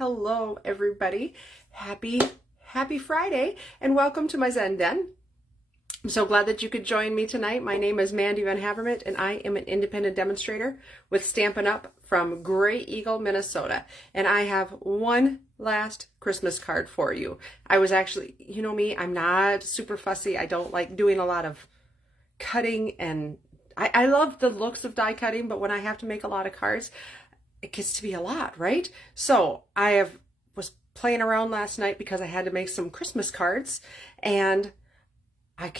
Hello, everybody. Happy Friday, and welcome to my Zen Den. I'm so glad that you could join me tonight. My name is Mandy Van Havermont, and I am an independent demonstrator with Stampin' Up! From Gray Eagle, Minnesota. And I have one last Christmas card for you. I was actually, you know me, I'm not super fussy. I don't like doing a lot of cutting, and I love the looks of die cutting, but when I have to make a lot of cards, it gets to be a lot, right? So was playing around last night because I had to make some Christmas cards, and I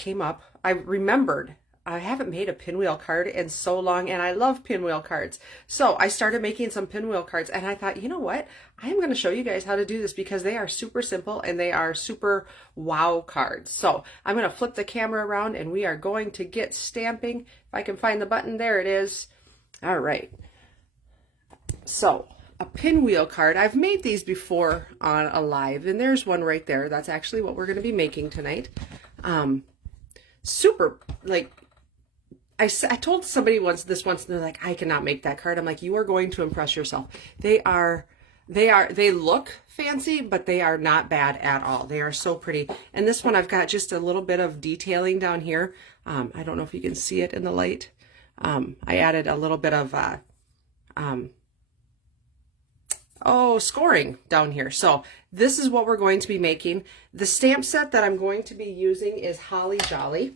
remembered I haven't made a pinwheel card in so long, and I love pinwheel cards. So I started making some pinwheel cards, and I thought, you know what? I'm going to show you guys how to do this because they are super simple and they are super wow cards. So I'm going to flip the camera around and we are going to get stamping. If I can find the button, there it is. All right. So a pinwheel card, I've made these before on a live, and there's one right there. That's actually what we're going to be making tonight. Super, like, I told somebody once, and they're like, I cannot make that card. I'm like, you are going to impress yourself. They look fancy, but they are not bad at all. They are so pretty. And this one, I've got just a little bit of detailing down here. I don't know if you can see it in the light. I added a little bit of, scoring down here. So this is what we're going to be making. The stamp set that I'm going to be using is Holly Jolly.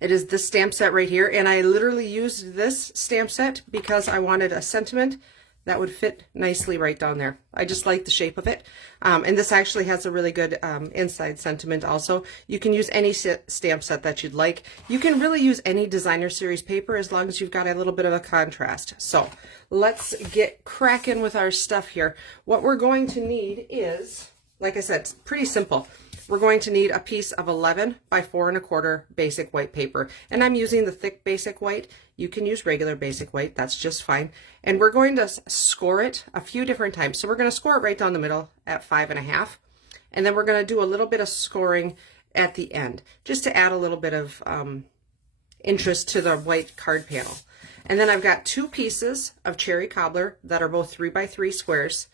It is this stamp set right here, and I literally used this stamp set because I wanted a sentiment that would fit nicely right down there. I just like the shape of it. And this actually has a really good inside sentiment also. You can use any stamp set that you'd like. You can really use any designer series paper as long as you've got a little bit of a contrast. So let's get cracking with our stuff here. What we're going to need is, like I said, it's pretty simple. We're going to need a piece of 11 by 4 1/4 basic white paper. And I'm using the thick basic white. You can use regular basic white, that's just fine. And we're going to score it a few different times. So we're going to score it right down the middle at 5 1/2. And then we're going to do a little bit of scoring at the end, just to add a little bit of interest to the white card panel. And then I've got 2 pieces of cherry cobbler that are both 3 by 3 squares.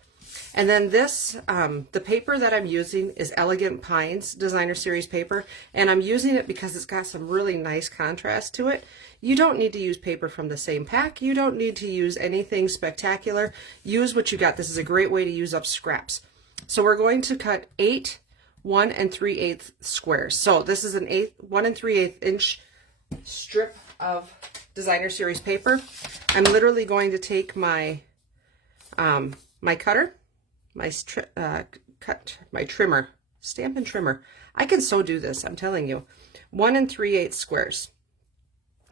And then this, the paper that I'm using is Elegant Pines Designer Series paper, and I'm using it because it's got some really nice contrast to it. You don't need to use paper from the same pack. You don't need to use anything spectacular. Use what you got. This is a great way to use up scraps. So we're going to cut 8 1 3/8 squares. So this is an 1 3/8 inch strip of Designer Series paper. I'm literally going to take my my cutter, my trimmer, Stampin' Trimmer. I can so do this, I'm telling you. 1 3/8 squares.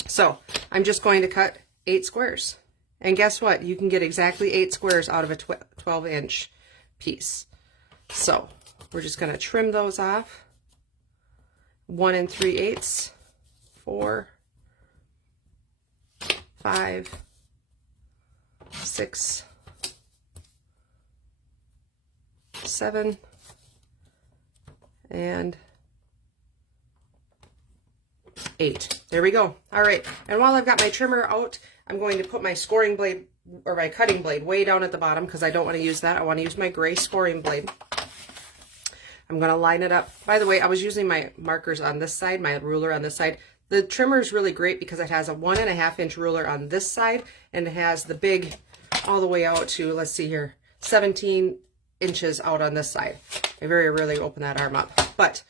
So I'm just going to cut 8 squares. And guess what? You can get exactly 8 squares out of a 12-inch piece. So we're just going to trim those off. 1 3/8, 4, 5, 6, 7, and 8. There we go. All right. And while I've got my trimmer out, I'm going to put my scoring blade or my cutting blade way down at the bottom because I don't want to use that. I want to use my gray scoring blade. I'm going to line it up. By the way, I was using my markers on this side, my ruler on this side. The trimmer is really great because it has a 1 1/2 inch ruler on this side, and it has the big all the way out to, let's see here, 17 inches out on this side. I very rarely open that arm up. But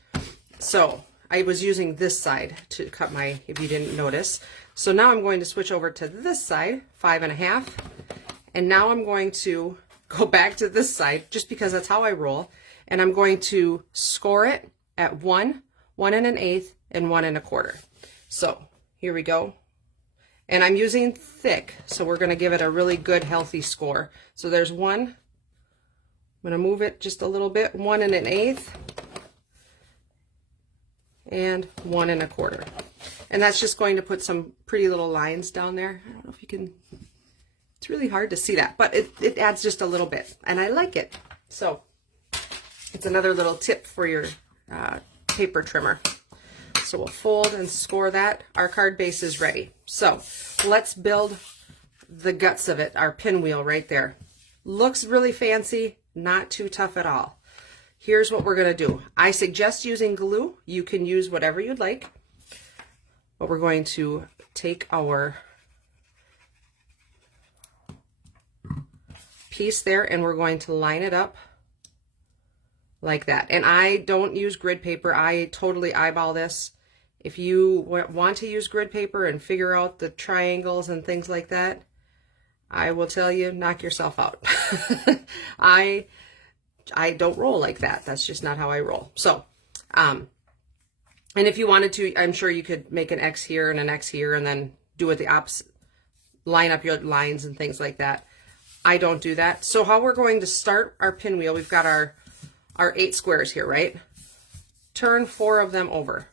so I was using this side to cut my, if you didn't notice. So now I'm going to switch over to this side, 5 1/2. And now I'm going to go back to this side just because that's how I roll. And I'm going to score it at 1, 1 1/8, and 1 1/4. So here we go. And I'm using thick, so we're going to give it a really good, healthy score. So there's 1. I'm going to move it just a little bit, 1 1/8 and 1 1/4. And that's just going to put some pretty little lines down there. I don't know if you can, it's really hard to see that, but it adds just a little bit, and I like it. So it's another little tip for your paper trimmer. So we'll fold and score that. Our card base is ready. So let's build the guts of it, our pinwheel right there. Looks really fancy, not too tough at all. Here's what we're gonna do. I suggest using glue. You can use whatever you'd like. But we're going to take our piece there and we're going to line it up like that. And I don't use grid paper. I totally eyeball this. If you want to use grid paper and figure out the triangles and things like that, I will tell you, knock yourself out. I don't roll like that. That's just not how I roll. So, and if you wanted to, I'm sure you could make an X here and an X here and then do it the opposite, line up your lines and things like that. I don't do that. So how we're going to start our pinwheel, we've got our 8 squares here, right? Turn 4 of them over.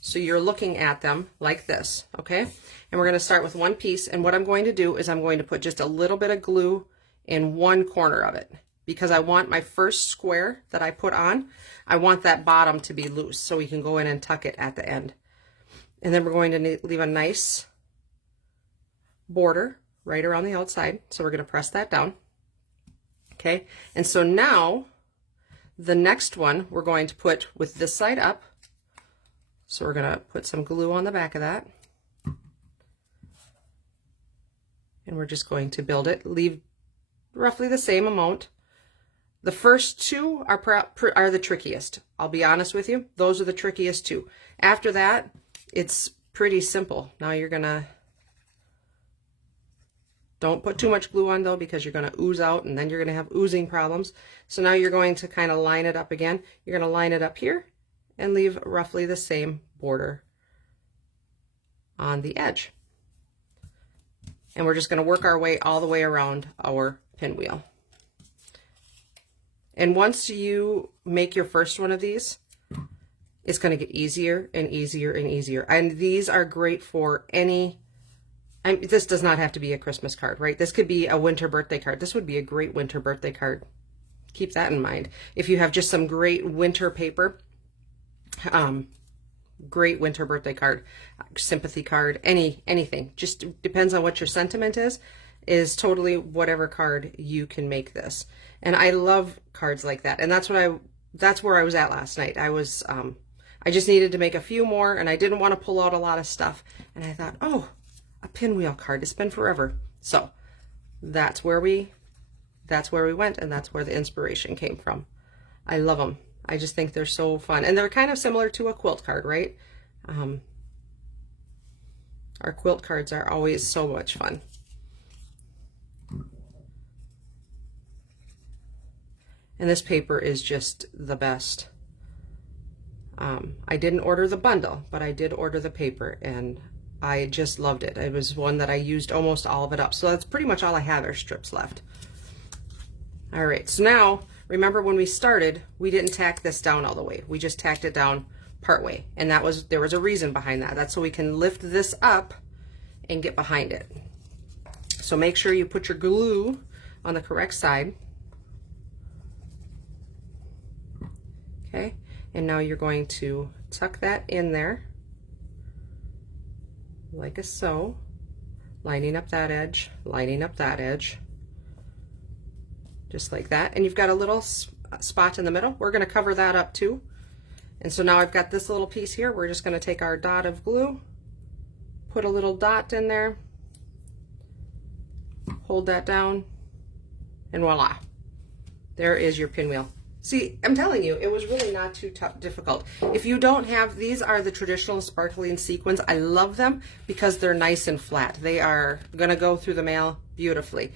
So you're looking at them like this, okay? And we're going to start with one piece. And what I'm going to do is I'm going to put just a little bit of glue in one corner of it because I want my first square that I put on, I want that bottom to be loose so we can go in and tuck it at the end. And then we're going to leave a nice border right around the outside. So we're going to press that down. Okay. And so now the next one we're going to put with this side up. So we're going to put some glue on the back of that. And we're just going to build it, leave roughly the same amount. The first 2 are the trickiest. I'll be honest with you. Those are the trickiest 2. After that, it's pretty simple. Now you're going to, don't put too much glue on though, because you're going to ooze out and then you're going to have oozing problems. So now you're going to kind of line it up again. You're going to line it up here and leave roughly the same border on the edge. And we're just going to work our way all the way around our pinwheel. And once you make your first one of these, it's going to get easier and easier and easier. And these are great for any, this does not have to be a Christmas card, right? This could be a winter birthday card. This would be a great winter birthday card. Keep that in mind. If you have just some great winter paper, great winter birthday card, sympathy card, anything, just depends on what your sentiment is totally whatever card you can make this. And I love cards like that. And that's where I was at last night. I just needed to make a few more and I didn't want to pull out a lot of stuff. And I thought, oh, a pinwheel card, it's been forever. So that's where we went, and that's where the inspiration came from. I love them. I just think they're so fun. And they're kind of similar to a quilt card, right? Our quilt cards are always so much fun. And this paper is just the best. I didn't order the bundle, but I did order the paper, and I just loved it. It was one that I used almost all of it up. So that's pretty much all I have are strips left. All right, so now, remember when we started, we didn't tack this down all the way. We just tacked it down part way. And there was a reason behind that. That's so we can lift this up and get behind it. So make sure you put your glue on the correct side. Okay, and now you're going to tuck that in there like so, lining up that edge, lining up that edge. Just like that. And you've got a little spot in the middle. We're going to cover that up too. And so now I've got this little piece here. We're just going to take our dot of glue, put a little dot in there, hold that down, and voila. There is your pinwheel. See, I'm telling you, it was really not too difficult. If you don't have, these are the traditional sparkly and sequins. I love them because they're nice and flat. They are going to go through the mail beautifully.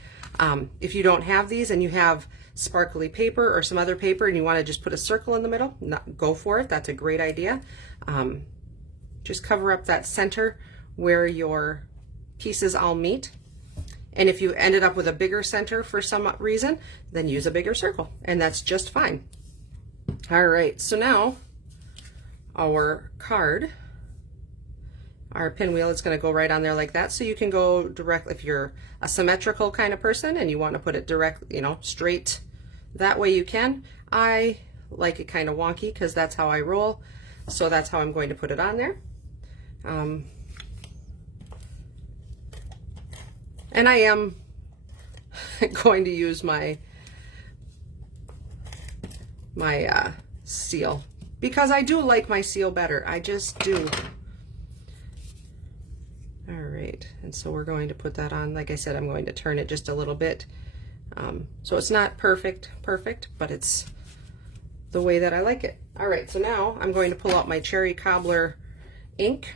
If you don't have these and you have sparkly paper or some other paper and you want to just put a circle in the middle, go for it. That's a great idea. Just cover up that center where your pieces all meet. And if you ended up with a bigger center for some reason, then use a bigger circle, and that's just fine. All right, so now our card, our pinwheel is going to go right on there like that. So you can go directly, if you're a symmetrical kind of person and you want to put it direct, straight, that way you can. I like it kind of wonky because that's how I roll. So that's how I'm going to put it on there. And going to use my seal, because I do like my seal better. I just do. All right, and so we're going to put that on. Like I said, I'm going to turn it just a little bit. So it's not perfect, but it's the way that I like it. All right, so now I'm going to pull out my Cherry Cobbler ink,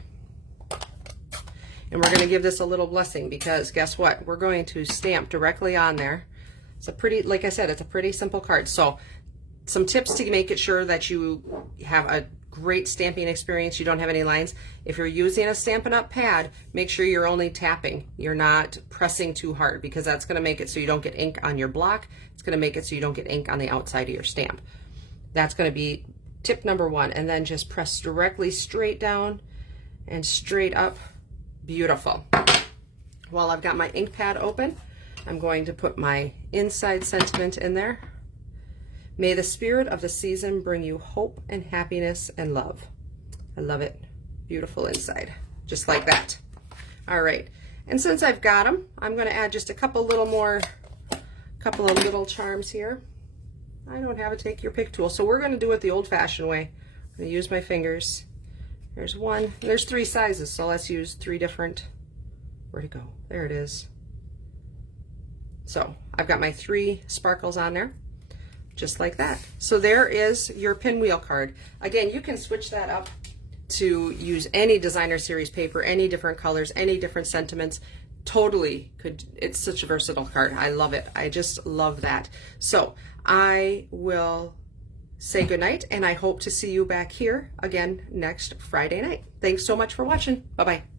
and we're going to give this a little blessing, because guess what? We're going to stamp directly on there. It's a pretty, like I said, it's a pretty simple card. So some tips to make it sure that you have a great stamping experience, you don't have any lines. If you're using a Stampin' Up! Pad, make sure you're only tapping. You're not pressing too hard, because that's going to make it so you don't get ink on your block. It's going to make it so you don't get ink on the outside of your stamp. That's going to be tip number one. And then just press directly straight down and straight up. Beautiful. While I've got my ink pad open, I'm going to put my inside sentiment in there. May the spirit of the season bring you hope and happiness and love. I love it. Beautiful inside, just like that. All right, and since I've got them, I'm going to add just a couple of little charms here. I don't have a take your pick tool, so we're going to do it the old-fashioned way. I'm going to use my fingers. There's one. There's 3 sizes, so let's use 3 different. Where'd it go? There it is. So I've got my 3 sparkles on there, just like that. So there is your Pinwheel card. Again, you can switch that up to use any designer series paper, any different colors, any different sentiments. Totally could. It's such a versatile card. I love it. I just love that. So I will say goodnight, and I hope to see you back here again next Friday night. Thanks so much for watching. Bye-bye.